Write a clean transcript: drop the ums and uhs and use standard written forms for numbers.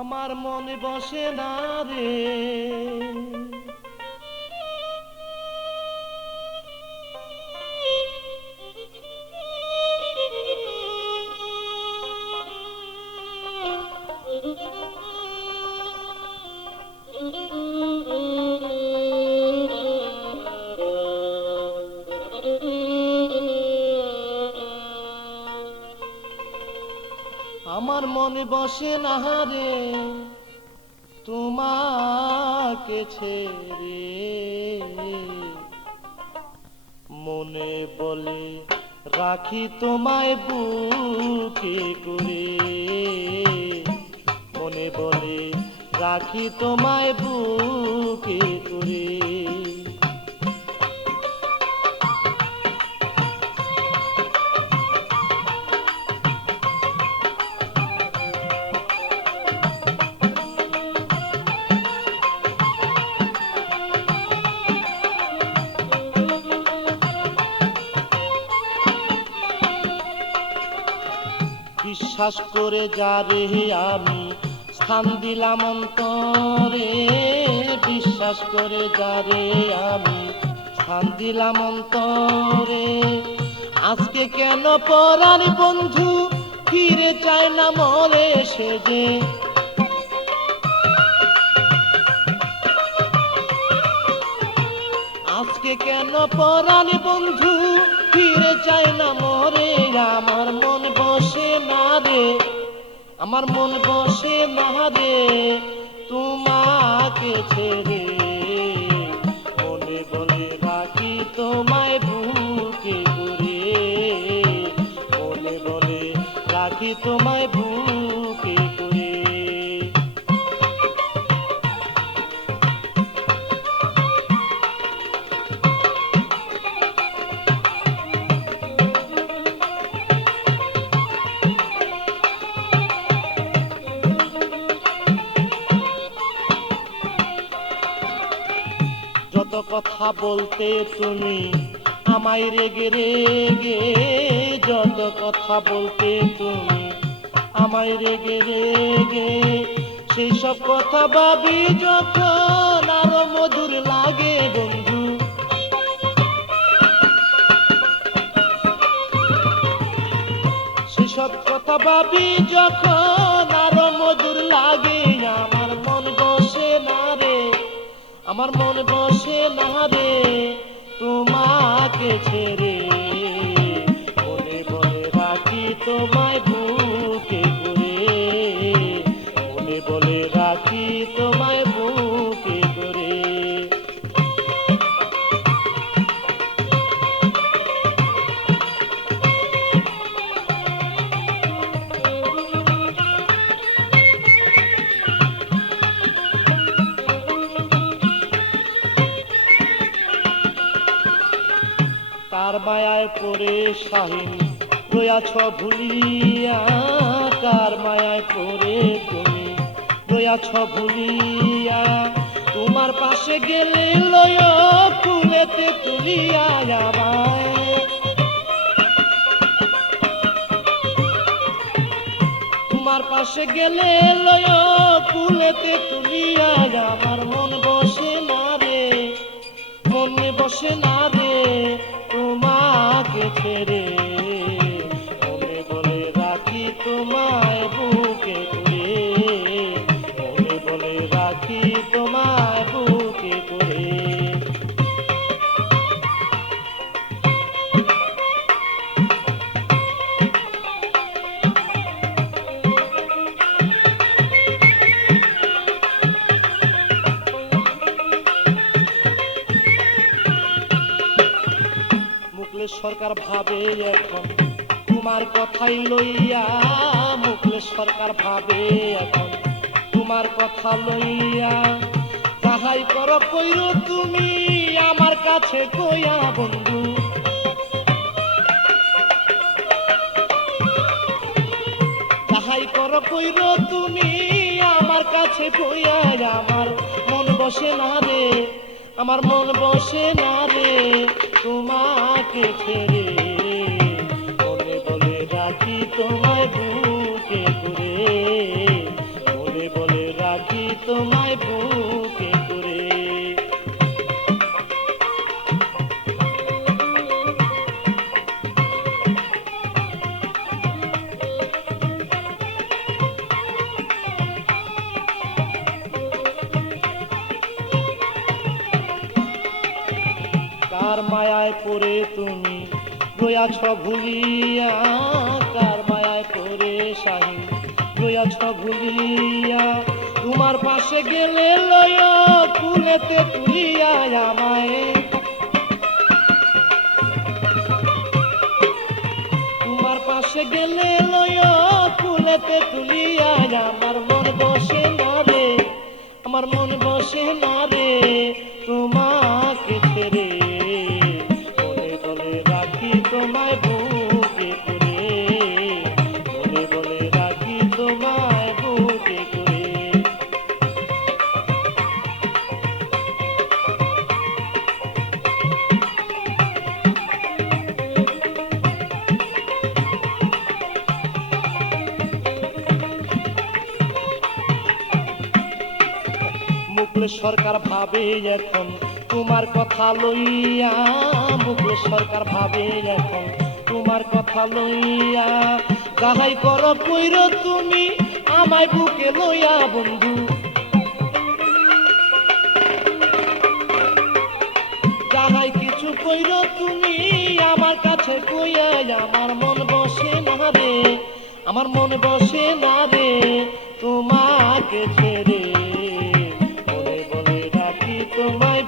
আমার মনে বসে না রে। আমার মনে বসে না রে তোমাকে ছেড়ে, মনে বলে রাখি তোমায় বুকে করে, মনে বলে রাখি তোমায় বুকে করে। বিশ্বাস করে যারে আমি স্থান দিলাম অন্তরে, বিশ্বাস করে যারে আমি স্থান দিলাম অন্তরে, আজকে কেন পরাণ বন্ধু ফিরে চায় না মরে সে যে। আজকে কেন পরাণ বন্ধু ফিরে চায় না মরে, আমার মন বসে না রে, আমার মন বসে না রে তোমাকে ছেড়ে, মনে বলে রাখি তোমায় বুকে করে, মনে বলে রাখি তোমায় বুকে করে। যত কথা বলতে তুমি আমায় রেগে রেগে, যত কথা বলতে তুমি আমায় রেগে রেগে, সেই সব কথা ভাবি যখন আরো মধুর লাগে বন্ধু। সেসব কথা ভাবি যখন আরো মধুর লাগে, আমার মন বসে না রে, আমার মন বসে না রে তোমাকে ছেড়ে, মনে বলে রাখি তোমায় বুকে করে, মনে বলে রাখি তোমায় বুকে করে। কার মায়ায় পড়ে শাহিন রয়াছ ভুলিয়া, কার মায়ায় পড়ে তুমি রয়াছ ভুলিয়া, তোমার পাশে গেলে লয় ফুলেতে তুলিয়া আমায়, তোমার পাশে গেলে লয় ফুলেতে তুলিয়া, আমার মন বসে না রে, মনে বসে না রে তোমাকে ছেড়ে, মনে বলে রাখি তোমায় বুকে করে, মনে বলে রাখি তোমায় বুকে করে। মুখলেস সরকার ভাবে এখন তোমার কথাই লইয়া, মুখলেস সরকার ভাবে এখন তোমার কথা লইয়া, যাহাই করো কইরো তুমি আমার কাছে কইয়া বন্ধু, যাহাই করো কইরো তুমি আমার কাছে কইয়া, আমার মন বসে না রে, আমার মন বসে না রে তোমাকে ছেড়ে, মনে বলে রাখি তোমায় বুকে করে, মনে বলে মায়ায় পড়ে তুমি রয়াছ ভুলিয়া, কার মায়ায় পড়ে শাহিন রয়াছ ভুলিয়া। তোমার পাশে গেলে লয় কুলেতে তুলিয়া আমায়, তোমার পাশে গেলে লয় কুলেতে তুলিয়া। আমার মন বসে না রে, আমার মন বসে না রে তোমাকে ছেড়ে, বলে বলে রাখি তোমায় বুকে করে, বলে বলে রাখি তোমায় বুকে করে। মুখলেস সরকার ভাবে এখন তোমার কথা লইয়া, মুখলেস সরকার ভাবে এখন তোমার কথা লইয়া। যাহাই করো কইর তুমি আমায় বুকে লইয়া বন্ধু, যাহাই কিছু কইর তুমি আমার কাছে কইয়া। আমার মন বসে না রে, আমার মন বসে না রে তোমাকে ছেড়ে, বলে বলে রাখি তোমায়